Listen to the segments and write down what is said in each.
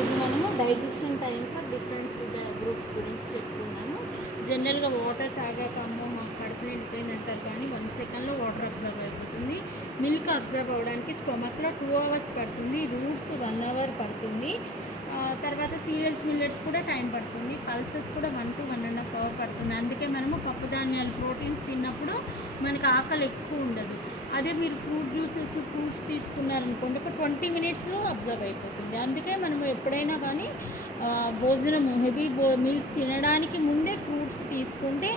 ఈరోజు మనము digestion time for different food groups గురించి చెప్పుకున్నాము. జనరల్గా వాటర్ తాగాక అమ్మో మాకు కడుపు నిండిపోయింది అంటారు, కానీ 1 సెకండ్లో వాటర్ అబ్జర్వ్ అయిపోతుంది. మిల్క్ అబ్జర్వ్ అవ్వడానికి స్టొమక్లో 2 అవర్స్ పడుతుంది, రూట్స్ 1 అవర్ పడుతుంది. తర్వాత సీరియల్స్ మిల్లెట్స్ కూడా టైం పడుతుంది, పల్సెస్ కూడా 1 to 1.5 అవర్ పడుతుంది. అందుకే మనము పప్పు ధాన్యాలు ప్రోటీన్స్ తిన్నప్పుడు మనకి ఆకలి ఎక్కువ ఉండదు. అదే మీరు ఫ్రూట్ జ్యూసెస్ ఫ్రూట్స్ తీసుకున్నారనుకోండి, ఒక 20 మినిట్స్లో అబ్జర్వ్ అయిపోతుంది. అందుకే మనము ఎప్పుడైనా కానీ భోజనము హెవీ మీల్స్ తినడానికి ముందే ఫ్రూట్స్ తీసుకుంటే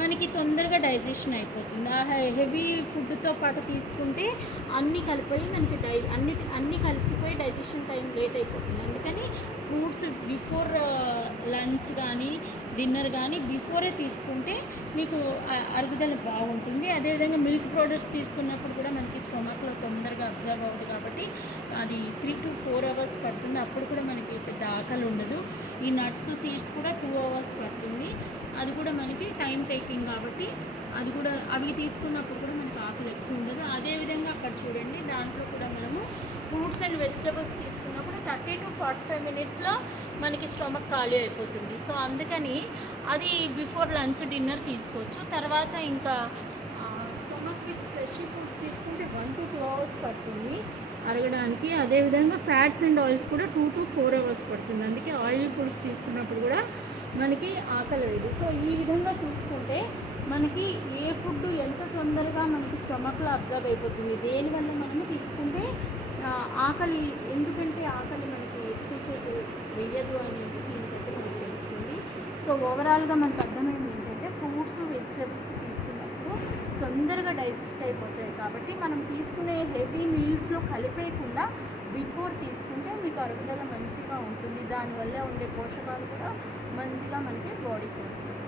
మనకి తొందరగా డైజెషన్ అయిపోతుంది. ఆ హెవీ ఫుడ్తో పాటు తీసుకుంటే అన్నీ కలిపోయి మనకి అన్నీ కలిసిపోయి డైజెషన్ టైం లేట్ అయిపోతుంది. అందుకని ఫ్రూట్స్ బిఫోర్ లంచ్ కానీ డిన్నర్ కానీ బిఫోరే తీసుకుంటే మీకు అరుగుదల బాగుంటుంది. అదేవిధంగా మిల్క్ ప్రోడక్ట్స్ తీసుకున్నప్పుడు కూడా మనకి స్టొమక్లో తొందరగా అబ్జర్వ్ అవ్వదు, కాబట్టి అది 3 to 4 అవర్స్ పడుతుంది. అప్పుడు కూడా మనకి పెద్ద ఆకలి ఉండదు. ఈ నట్స్ సీడ్స్ కూడా 2 అవర్స్ పడుతుంది, అది కూడా మనకి టైం టేకింగ్ కాబట్టి అది కూడా అవి తీసుకున్నప్పుడు కూడా మనకి ఆకలి ఎక్కువ ఉండదు. అదేవిధంగా అక్కడ చూడండి, దాంట్లో కూడా మనము ఫ్రూట్స్ అండ్ వెజిటబుల్స్ తీసుకున్నప్పుడు 30 to 45 మినిట్స్లో మనకి స్టొమక్ ఖాళీ అయిపోతుంది. సో అందుకని అది బిఫోర్ లంచ్ డిన్నర్ తీసుకోవచ్చు. తర్వాత ఇంకా స్టొమక్ విత్ ఫ్రెష్ ఫుడ్స్ తీసుకుంటే 1 to 2 అవర్స్ పడుతుంది అరగడానికి. అదేవిధంగా ఫ్యాట్స్ అండ్ ఆయిల్స్ కూడా 2 to 4 అవర్స్ పడుతుంది. అందుకే ఆయిల్ ఫుడ్స్ తీసుకున్నప్పుడు కూడా మనకి ఆకలి వేయదు. సో ఈ విధంగా చూసుకుంటే మనకి ఏ ఫుడ్ ఎంత తొందరగా మనకి స్టొమక్లో అబ్జర్వ్ అయిపోతుంది, దేనివల్ల మనము తీసుకుంటే ఆకలి, ఎందుకంటే ఆకలి మనకి ఎక్కువసేపు వేయదు అనేది దీన్ని బట్టి మనకు తెలుస్తుంది. సో ఓవరాల్గా మనకు అర్థమైంది ఏంటంటే ఫ్రూట్స్ వెజిటబుల్స్ తీసుకున్నప్పుడు తొందరగా డైజెస్ట్ అయిపోతాయి, కాబట్టి మనం తీసుకునే హెవీ మీల్స్లో కలిపేయకుండా బిఫోర్ తీసుకుంటే మీకు అరుగుదల మంచిగా ఉంటుంది. దానివల్ల ఉండే పోషకాలు కూడా మంచిగా మనకి బాడీకి వస్తాయి.